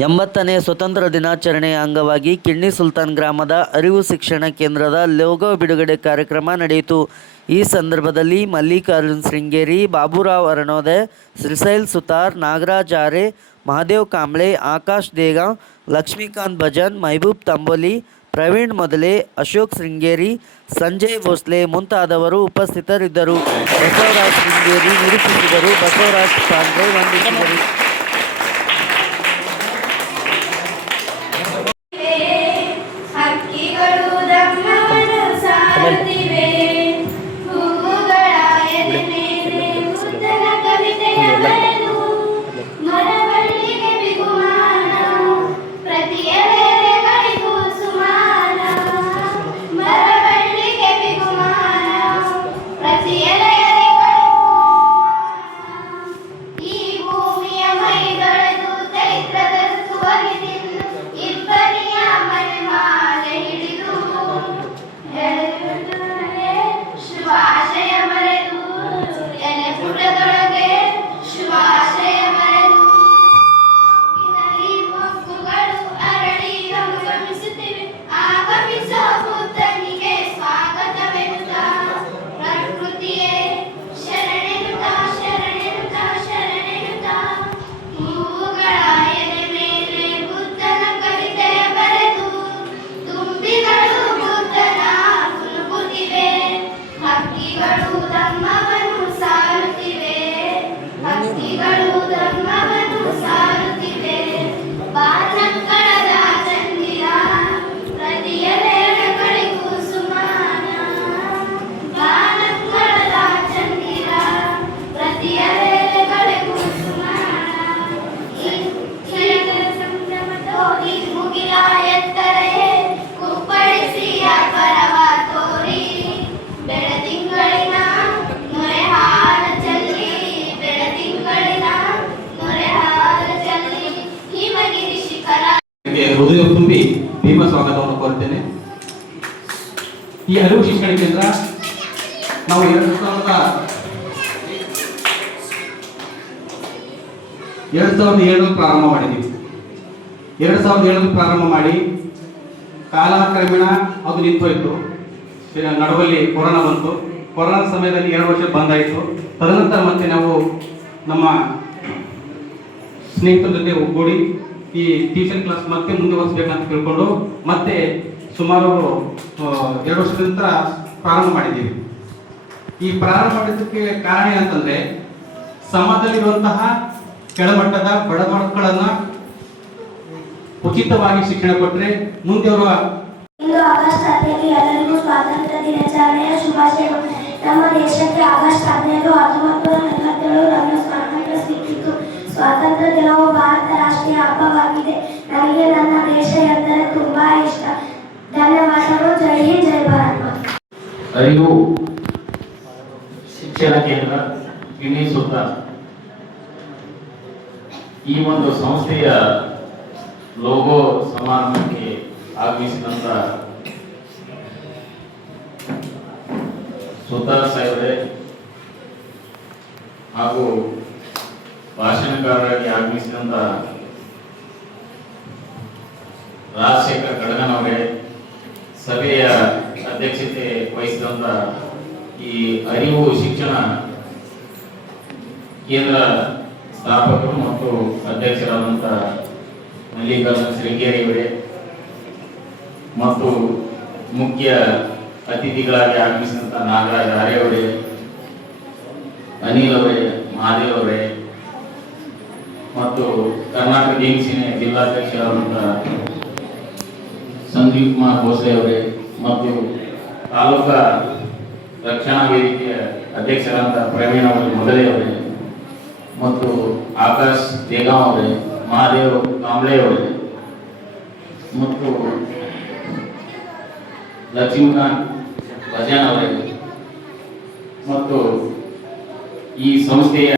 ಎಂಬತ್ತನೇ ಸ್ವತಂತ್ರ ದಿನಾಚರಣೆಯ ಅಂಗವಾಗಿ ಕಿಡ್ನಿ ಸುಲ್ತಾನ್ ಗ್ರಾಮದ ಅರಿವು ಶಿಕ್ಷಣ ಕೇಂದ್ರದ ಲೋಗೋ ಬಿಡುಗಡೆ ಕಾರ್ಯಕ್ರಮ ನಡೆಯಿತು. ಈ ಸಂದರ್ಭದಲ್ಲಿ ಮಲ್ಲಿಕಾರ್ಜುನ್ ಶೃಂಗೇರಿ, ಬಾಬುರಾವ್ ಅರಣೋದೆ, ಶ್ರೀಶೈಲ್ ಸುತಾರ್, ನಾಗರಾಜ್ ಆರೆ, ಮಹಾದೇವ್ ಕಾಂಬ್ಳೆ, ಆಕಾಶ್ ದೇಗಾಂವ್, ಲಕ್ಷ್ಮೀಕಾಂತ್ ಭಜನ್, ಮಹಬೂಬ್ ತಂಬೋಲಿ, ಪ್ರವೀಣ್ ಮೊದಲೆ, ಅಶೋಕ್ ಶೃಂಗೇರಿ, ಸಂಜಯ್ ಭೋಸ್ಲೆ ಮುಂತಾದವರು ಉಪಸ್ಥಿತರಿದ್ದರು. ಬಸವರಾಜ್ ಶೃಂಗೇರಿ ನಿರೂಪಿಸಿದರು. ಬಸವರಾಜ್ ಪಾಂಡ್ರೆ ವಂದಿಸಿದರು. ಹೃದಯ ತುಂಬಿ ಭೀಮ ಸ್ವಾಗತವನ್ನು ಕೋರುತ್ತೇನೆ. ಈ ಅರಿವು ಶಿಕ್ಷಣ ಕೇಂದ್ರ ನಾವು 2007 ಪ್ರಾರಂಭ ಮಾಡಿದ್ದೀವಿ. 2007 ಪ್ರಾರಂಭ ಮಾಡಿ ಕಾಲಕ್ರಮೇಣ ಅದು ನಿಂತೋಯ್ತು. ನಡುವಲ್ಲಿ ಕೊರೋನಾ ಬಂತು. ಕೊರೋನಾ ಸಮಯದಲ್ಲಿ 2 ವರ್ಷ ಬಂದಾಯಿತು. ತದನಂತರ ಮತ್ತೆ ನಾವು ನಮ್ಮ ಸ್ನೇಹಿತರ ಜೊತೆ ಒಗ್ಗೂಡಿ ಈ ಟ್ಯೂಷನ್ ಕ್ಲಾಸ್ ಮತ್ತೆ ಮುಂದುವರಿಸಬೇಕಂತ ತಿಳ್ಕೊಂಡು ಮತ್ತೆ ಸುಮಾರು 2 ವರ್ಷದ ನಂತರ ಪ್ರಾರಂಭ ಮಾಡಿದ್ದೀವಿ. ಈ ಪ್ರಾರಂಭ ಮಾಡಿದ್ದಕ್ಕೆ ಕಾರಣ ಏನಂತಂದ್ರೆ, ಸಮಾಜದಲ್ಲಿರುವಂತಹ ಕೆಳಮಟ್ಟದ ಬಡ ಮಕ್ಕಳನ್ನ ಉಚಿತವಾಗಿ ಶಿಕ್ಷಣ ಕೊಟ್ಟರೆ ಮುಂದೆ ಅವರು ಆಗಸ್ಟ್ 15 ಎಲ್ಲರಿಗೂ ಸ್ವಾತಂತ್ರ್ಯ ದಿನಾಚರಣೆಯ ಶುಭಾಶಯಗಳು. ನಮ್ಮ ದೇಶಕ್ಕೆ ಆಗಸ್ಟ್ 15, 1947 ರಂದು ಸ್ವಾತಂತ್ರ್ಯ ಸಿಕ್ಕಿತು. ಸ್ವಾತಂತ್ರ್ಯ ದಿನವು ಭಾರತ ರಾಷ್ಟ್ರೀಯ ಹಬ್ಬವಾಗಿದೆ. ನನಗೆ ನನ್ನ ದೇಶ ಎಂದರೆ ತುಂಬಾ ಇಷ್ಟ. ಧನ್ಯವಾದಗಳು. ಜೈ ಹಿಂದ್, ಜೈ ಭಾರತ್. ಅರಿವು ಶಿಕ್ಷಣ ಕೇಂದ್ರ ಕಿಡ್ನಿ ಸುಲ್ತಾನ್ ಈ ಒಂದು ಸಂಸ್ಥೆಯ ಲೋಗೋ ಸಮಾರಂಭಕ್ಕೆ ಆಗಮಿಸಿದಂತ ಸುತಾರ್ ಸಾಹೇಬ್ರೆ ಹಾಗೂ ಭಾಷಣಕಾರರಾಗಿ ಆಗಮಿಸಿದಂತ ರಾಜಶೇಖರ್ ಕಡಗನ್ ಅವರೇ, ಸಭೆಯ ಅಧ್ಯಕ್ಷತೆ ವಹಿಸಿದಂತ ಈ ಅರಿವು ಶಿಕ್ಷಣ ಕೇಂದ್ರ ಸ್ಥಾಪಕರು ಮತ್ತು ಅಧ್ಯಕ್ಷರಾದಂಥ ಮಲ್ಲಿಕಾರ್ಜುನ್ ಶೃಂಗೇರಿ ಅವರೇ ಮತ್ತು ಮುಖ್ಯ ಅತಿಥಿಗಳಾಗಿ ಆಗಮಿಸಿದಂಥ ನಾಗರಾಜ್ ಆರೆ ಅವರೇ, ಅನಿಲ್ ಅವರೇ, ಮಹಾದೇವ್ ಅವರೇ ಮತ್ತು ಕರ್ನಾಟಕ ಸೇನೆ ಜಿಲ್ಲಾಧ್ಯಕ್ಷರಾದಂಥ ಸಂದೀಪ್ ಕುಮಾರ್ ಭೋಸ್ಲೆ ಅವರೇ ಮತ್ತು ತಾಲೂಕಾ ರಕ್ಷಣಾ ವೇದಿಕೆಯ ಅಧ್ಯಕ್ಷರಾದ ಪ್ರವೀಣ್ ಮೊದಲೇ ಅವರೇ ಮತ್ತು ಆಕಾಶ್ ದೇಗಾಂವ್ ಅವರೇ, ಮಹಾದೇವ್ ಕಾಂಬ್ಳೆ ಅವರೇ ಮತ್ತು ಲಕ್ಷ್ಮೀಕಾಂತ್ ಭಜನ್ ಅವರೇ ಮತ್ತು ಈ ಸಂಸ್ಥೆಯ